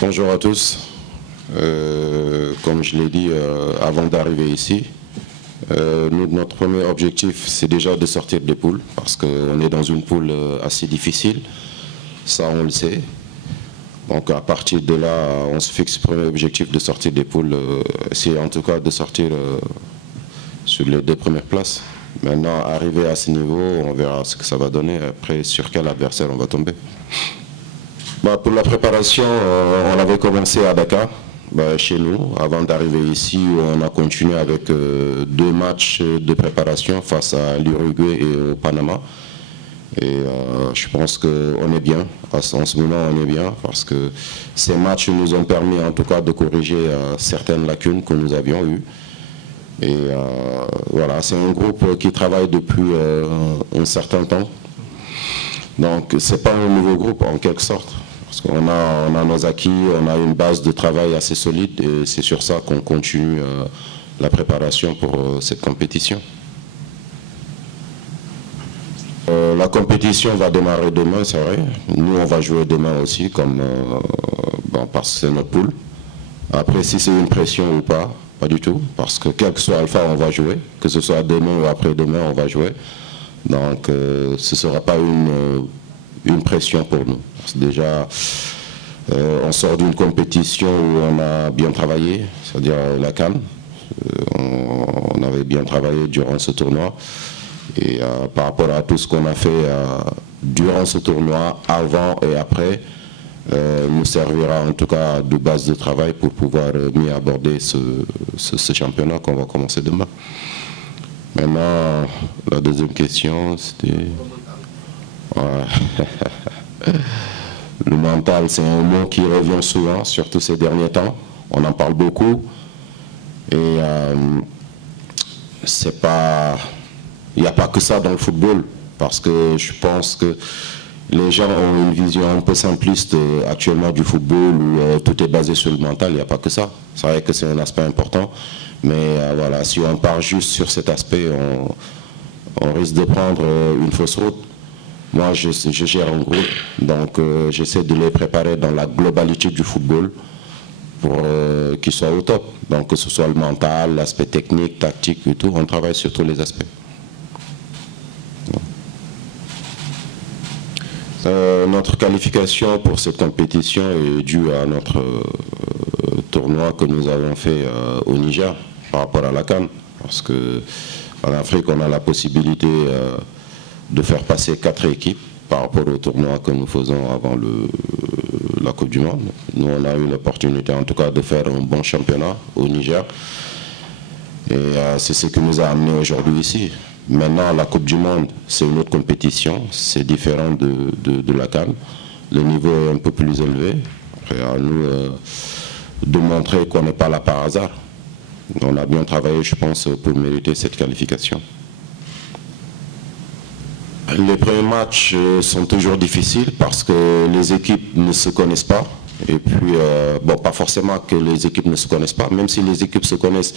Bonjour à tous. Comme je l'ai dit avant d'arriver ici, notre premier objectif, c'est déjà de sortir des poules, parce qu'on est dans une poule assez difficile, ça on le sait. Donc à partir de là, on se fixe le premier objectif de sortir des poules, c'est en tout cas de sortir sur les 2 premières places. Maintenant, arriver à ce niveau, on verra ce que ça va donner, après sur quel adversaire on va tomber. Pour la préparation, on avait commencé à Dakar, chez nous, avant d'arriver ici, on a continué avec 2 matchs de préparation face à l'Uruguay et au Panama. Et je pense qu'on est bien, en ce moment on est bien, parce que ces matchs nous ont permis en tout cas de corriger certaines lacunes que nous avions eues. Et voilà, c'est un groupe qui travaille depuis un certain temps. Donc ce n'est pas un nouveau groupe en quelque sorte. Parce qu'on a nos acquis, on a une base de travail assez solide et c'est sur ça qu'on continue la préparation pour cette compétition. La compétition va démarrer demain, c'est vrai. Nous, on va jouer demain aussi, parce que c'est notre poule. Après, si c'est une pression ou pas, pas du tout. Parce que quel que soit Alpha, on va jouer. Que ce soit demain ou après-demain, on va jouer. Donc, ce ne sera pas une pression pour nous. Parce que déjà, on sort d'une compétition où on a bien travaillé, c'est-à-dire la CAN. On avait bien travaillé durant ce tournoi. Et par rapport à tout ce qu'on a fait durant ce tournoi, avant et après, nous servira en tout cas de base de travail pour pouvoir mieux aborder ce championnat qu'on va commencer demain. Maintenant, la deuxième question, c'était... Le mental, c'est un mot qui revient souvent, surtout ces derniers temps. On en parle beaucoup. Et c'est pas... Il n'y a pas que ça dans le football, parce que je pense que les gens ont une vision un peu simpliste actuellement du football, où tout est basé sur le mental, il n'y a pas que ça. C'est vrai que c'est un aspect important, mais voilà, si on part juste sur cet aspect, on risque de prendre une fausse route. Moi, je gère un groupe, donc j'essaie de les préparer dans la globalité du football pour qu'ils soient au top. Donc que ce soit le mental, l'aspect technique, tactique et tout, on travaille sur tous les aspects. Notre qualification pour cette compétition est due à notre tournoi que nous avons fait au Niger par rapport à la CAN. Parce qu'en Afrique, on a la possibilité de faire passer 4 équipes par rapport au tournoi que nous faisons avant la Coupe du Monde. Nous, on a eu l'opportunité en tout cas de faire un bon championnat au Niger. Et c'est ce qui nous a amené aujourd'hui ici. Maintenant, la Coupe du Monde, c'est une autre compétition, c'est différent de la CAN. Le niveau est un peu plus élevé. Après, à nous de montrer qu'on n'est pas là par hasard. On a bien travaillé, je pense, pour mériter cette qualification. Les premiers matchs sont toujours difficiles parce que les équipes ne se connaissent pas. Et puis, bon, pas forcément que les équipes ne se connaissent pas, même si les équipes se connaissent.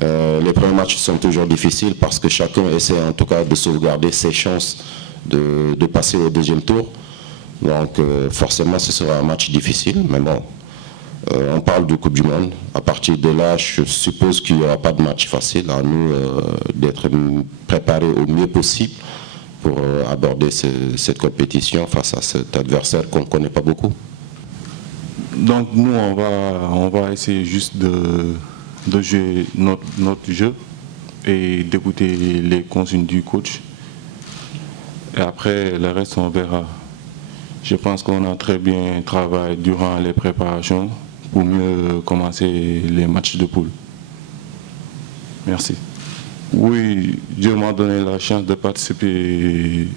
Les premiers matchs sont toujours difficiles parce que chacun essaie en tout cas de sauvegarder ses chances de passer au deuxième tour. Donc forcément ce sera un match difficile, mais bon, on parle de Coupe du Monde. À partir de là, je suppose qu'il n'y aura pas de match facile. À nous d'être préparés au mieux possible pour aborder cette compétition face à cet adversaire qu'on ne connaît pas beaucoup. Donc nous, on va essayer juste de jouer notre jeu et d'écouter les consignes du coach. Et après, le reste, on verra. Je pense qu'on a très bien travaillé durant les préparations pour mieux commencer les matchs de poule. Merci. Oui, Dieu m'a donné la chance de participer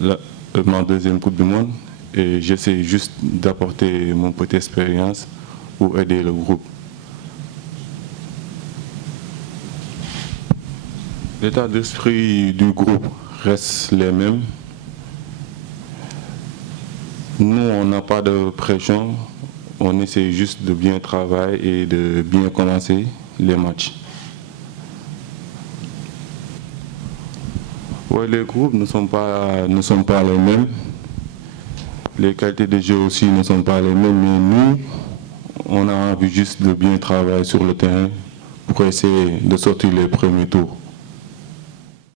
à ma deuxième Coupe du Monde et j'essaie juste d'apporter mon petite expérience pour aider le groupe. L'état d'esprit du groupe reste les mêmes. Nous, on n'a pas de pression. On essaie juste de bien travailler et de bien commencer les matchs. Ouais, les groupes ne sont pas les mêmes. Les qualités de jeu aussi ne sont pas les mêmes. Mais nous, on a envie juste de bien travailler sur le terrain pour essayer de sortir les premiers tours.